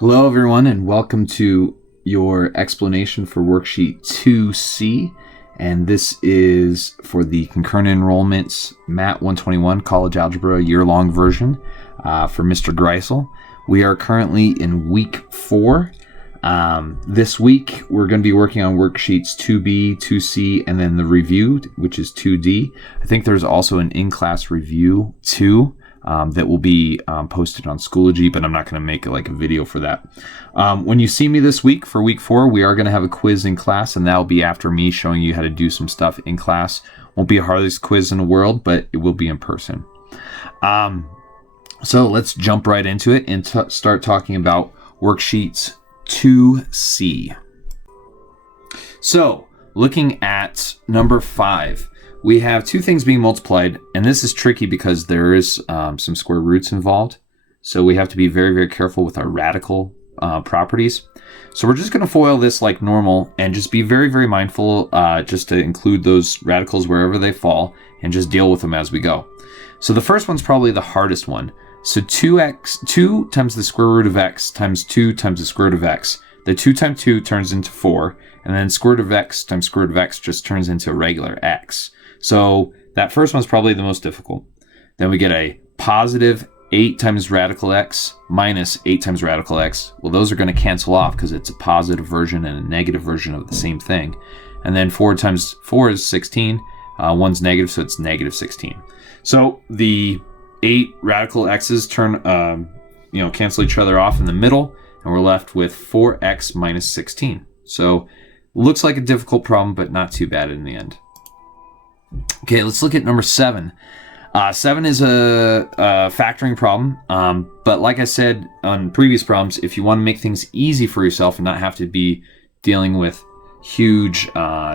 Hello everyone and welcome to your explanation for worksheet 2C, and this is for the concurrent enrollments MAT121 college algebra year-long version for Mr. Griesel. We are currently in week 4. This week we're going to be working on worksheets 2B, 2C, and then the review, which is 2D. I think there's also an in-class review too. That will be posted on Schoology, but I'm not going to make like a video for that. When you see me this week for week 4, we are going to have a quiz in class, and that will be after me showing you how to do some stuff in class. Won't be the hardest quiz in the world, but it will be in person. So let's jump right into it and start talking about worksheets 2C. So looking at number 5. We have two things being multiplied, and this is tricky because there is some square roots involved. So we have to be very, very careful with our radical properties. So we're just going to FOIL this like normal and just be very, very mindful just to include those radicals wherever they fall and just deal with them as we go. So the first one's probably the hardest one. So 2 times the square root of x times 2 times the square root of x. The 2 times 2 turns into 4, and then square root of x times square root of x just turns into a regular x. So that first one's probably the most difficult. Then we get a positive 8 times radical x minus 8 times radical x. Well, those are going to cancel off because it's a positive version and a negative version of the same thing. And then 4 times 4 is 16. One's negative, so it's negative 16. So the 8 radical x's cancel each other off in the middle, and we're left with 4x minus 16. So looks like a difficult problem, but not too bad in the end. Okay, let's look at number 7. 7 is a factoring problem, but like I said on previous problems, if you want to make things easy for yourself and not have to be dealing with huge,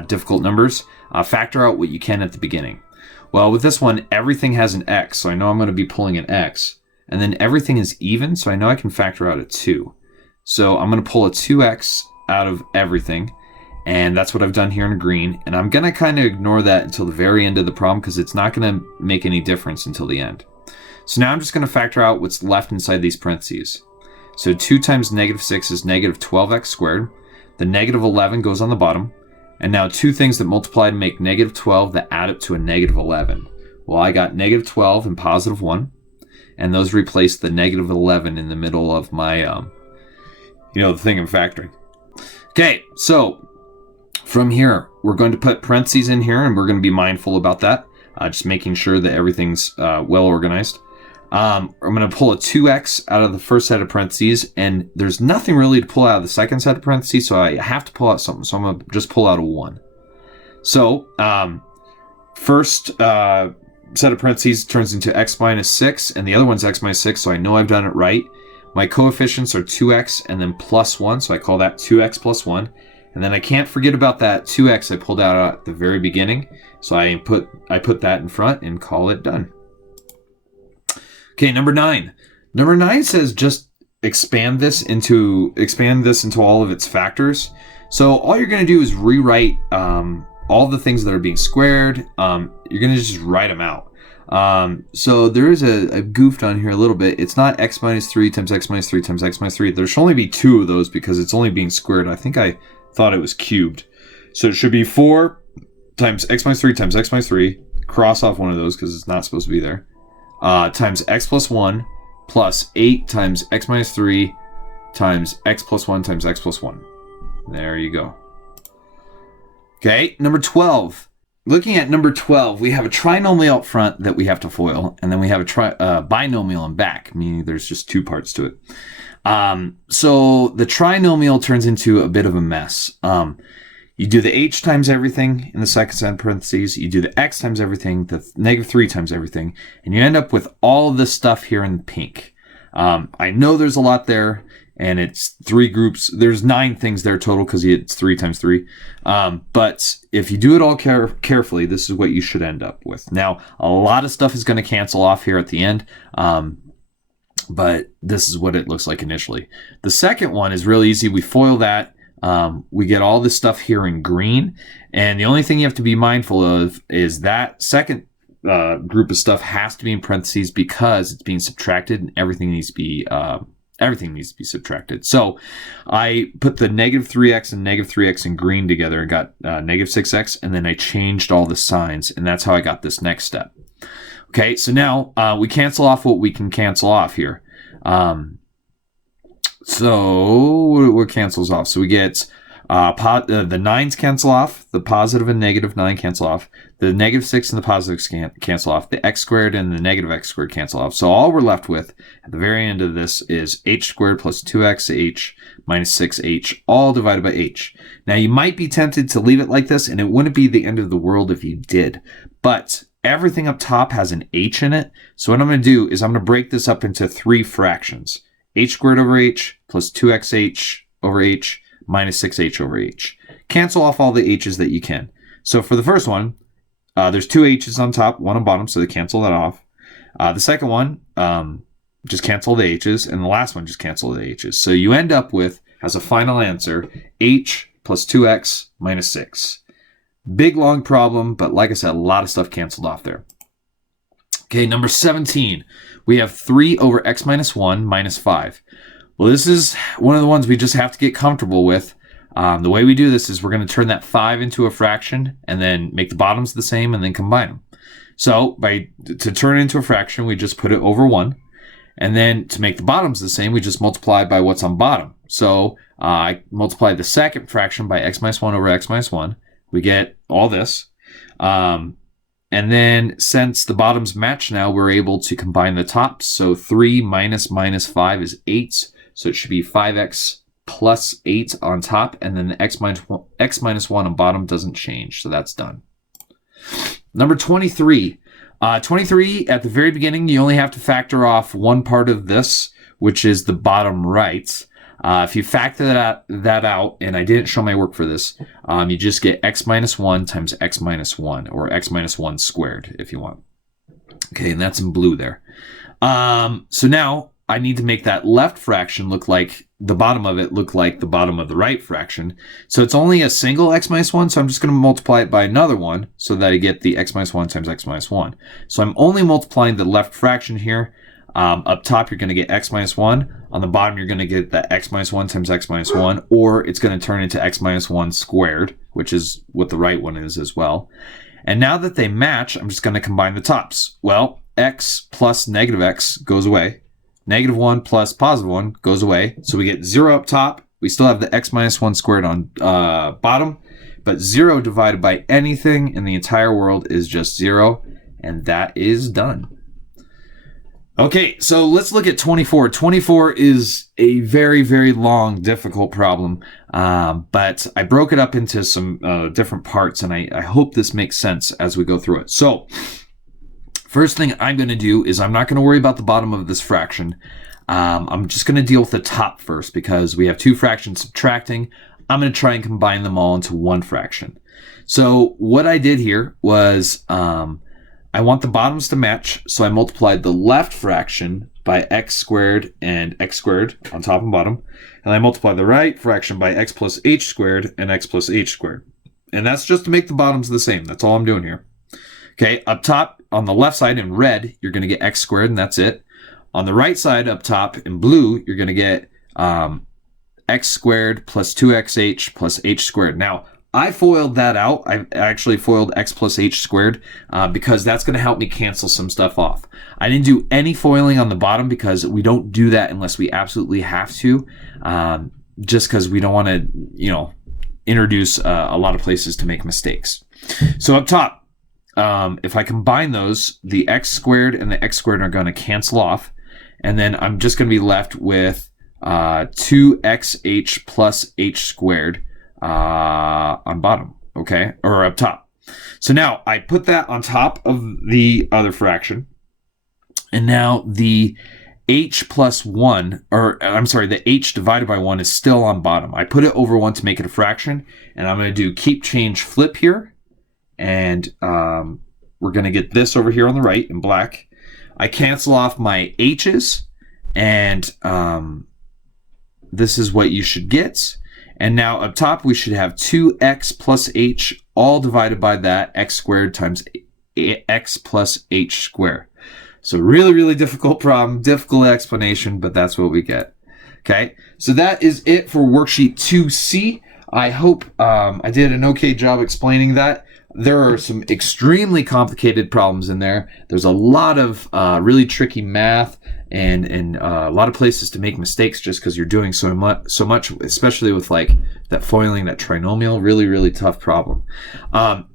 difficult numbers, factor out what you can at the beginning. Well, with this one, everything has an x, so I know I'm going to be pulling an x, and then everything is even, so I know I can factor out a 2. So I'm going to pull a 2x out of everything. And that's what I've done here in green. And I'm going to kind of ignore that until the very end of the problem because it's not going to make any difference until the end. So now I'm just going to factor out what's left inside these parentheses. So 2 times negative 6 is negative 12x squared. The negative 11 goes on the bottom. And now two things that multiply to make negative 12 that add up to a negative 11. Well, I got negative 12 and positive 1. And those replace the negative 11 in the middle of my, the thing I'm factoring. Okay, so from here, we're going to put parentheses in here, and we're going to be mindful about that, just making sure that everything's well organized. I'm going to pull a 2x out of the first set of parentheses, and there's nothing really to pull out of the second set of parentheses, so I have to pull out something. So I'm going to just pull out a 1. So first set of parentheses turns into x minus 6, and the other one's x minus 6, so I know I've done it right. My coefficients are 2x and then plus 1, so I call that 2x plus 1. And then I can't forget about that 2x I pulled out at the very beginning. So I put that in front and call it done. Okay, number 9. Number 9 says just expand this into all of its factors. So all you're going to do is rewrite all the things that are being squared. You're going to just write them out. So there is a goofed on here a little bit. It's not x minus 3 times x minus 3 times x minus 3. There should only be 2 of those because it's only being squared. I think I thought it was cubed. So it should be 4 times x minus 3 times x minus 3. Cross off one of those because it's not supposed to be there. Times x plus 1 plus 8 times x minus 3 times x plus 1 times x plus 1. There you go. Okay, number 12. Looking at number 12, we have a trinomial up front that we have to FOIL, and then we have a binomial in back, meaning there's just 2 parts to it. So the trinomial turns into a bit of a mess. You do the h times everything in the second set of parentheses, you do the x times everything, the negative 3 times everything, and you end up with all this stuff here in pink. I know there's a lot there, and it's 3 groups. There's 9 things there total because it's 3 times 3. But if you do it all carefully, this is what you should end up with. Now, a lot of stuff is going to cancel off here at the end. But this is what it looks like initially. The second one is really easy. We FOIL that. We get all this stuff here in green. And the only thing you have to be mindful of is that second group of stuff has to be in parentheses because it's being subtracted and everything needs to be Everything needs to be subtracted. So I put the negative 3x and negative 3x in green together and got negative 6x, and then I changed all the signs, and that's how I got this next step. Okay, so now we cancel off what we can cancel off here. So what cancels off? So we get the 9s cancel off, the positive and negative 9 cancel off, the negative 6 and the positive cancel off, the x squared and the negative x squared cancel off. So all we're left with at the very end of this is h squared plus 2xh minus 6h, all divided by h. Now you might be tempted to leave it like this, and it wouldn't be the end of the world if you did, but everything up top has an h in it. So what I'm going to do is I'm going to break this up into 3 fractions. H squared over h plus 2xh over h minus 6h over h. Cancel off all the h's that you can. So for the first one, there's 2 h's on top, 1 on bottom, so they cancel that off. The second one, just cancel the h's, and the last one, just cancel the h's. So you end up with, as a final answer, h plus 2x minus 6. Big, long problem, but like I said, a lot of stuff canceled off there. Okay, number 17. We have 3 over x minus 1 minus 5. Well, this is one of the ones we just have to get comfortable with. The way we do this is we're going to turn that 5 into a fraction and then make the bottoms the same and then combine them. So to turn it into a fraction, we just put it over 1. And then to make the bottoms the same, we just multiply by what's on bottom. So I multiply the second fraction by x minus 1 over x minus 1. We get all this. And then since the bottoms match now, we're able to combine the tops. So 3 minus 5 is 8. So it should be 5x plus 8 on top, and then the x minus 1 on bottom doesn't change, so that's done. Number 23. 23, at the very beginning, you only have to factor off one part of this, which is the bottom right. If you factor that out, and I didn't show my work for this, you just get x minus 1 times x minus 1, or x minus 1 squared, if you want. Okay, and that's in blue there. So now I need to make that left fraction look like the bottom of it look like the bottom of the right fraction. So it's only a single x minus 1, so I'm just going to multiply it by another one so that I get the x minus 1 times x minus 1. So I'm only multiplying the left fraction here. Up top, you're going to get x minus 1. On the bottom, you're going to get that x minus 1 times x minus 1, or it's going to turn into x minus 1 squared, which is what the right one is as well. And now that they match, I'm just going to combine the tops. Well, x plus negative x goes away. Negative 1 plus positive 1 goes away. So we get 0 up top. We still have the x minus 1 squared on bottom. But 0 divided by anything in the entire world is just 0. And that is done. Okay, so let's look at 24. 24 is a very, very long, difficult problem. But I broke it up into some different parts. And I hope this makes sense as we go through it. So first thing I'm going to do is I'm not going to worry about the bottom of this fraction. I'm just going to deal with the top first because we have 2 fractions subtracting. I'm going to try and combine them all into 1 fraction. So what I did here was I want the bottoms to match, so I multiplied the left fraction by x squared and x squared on top and bottom. And I multiplied the right fraction by x plus h squared and x plus h squared. And that's just to make the bottoms the same. That's all I'm doing here. Okay, up top on the left side in red, you're going to get x squared, and that's it. On the right side up top in blue, you're going to get x squared plus 2xh plus h squared. Now, I foiled that out. I actually foiled x plus h squared because that's going to help me cancel some stuff off. I didn't do any foiling on the bottom because we don't do that unless we absolutely have to, just because we don't want to, introduce a lot of places to make mistakes. So up top, if I combine those, the x squared and the x squared are going to cancel off. And then I'm just going to be left with 2xh plus h squared on bottom, okay? Or up top. So now I put that on top of the other fraction. And now the h plus 1, or I'm sorry, the h divided by 1 is still on bottom. I put it over 1 to make it a fraction. And I'm going to do keep change flip here. And we're going to get this over here on the right in black. I cancel off my h's, and this is what you should get. And now up top, we should have 2x plus h, all divided by that, x squared times x plus h squared. So really, really difficult problem, difficult explanation, but that's what we get. Okay, so that is it for worksheet 2C. I hope I did an okay job explaining that. There are some extremely complicated problems in there. There's a lot of really tricky math and a lot of places to make mistakes just because you're doing so much, especially with like that foiling, that trinomial, really tough problem.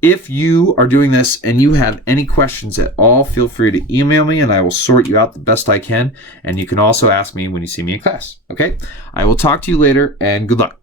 If you are doing this and you have any questions at all, feel free to email me and I will sort you out the best I can. And you can also ask me when you see me in class. Okay, I will talk to you later and good luck.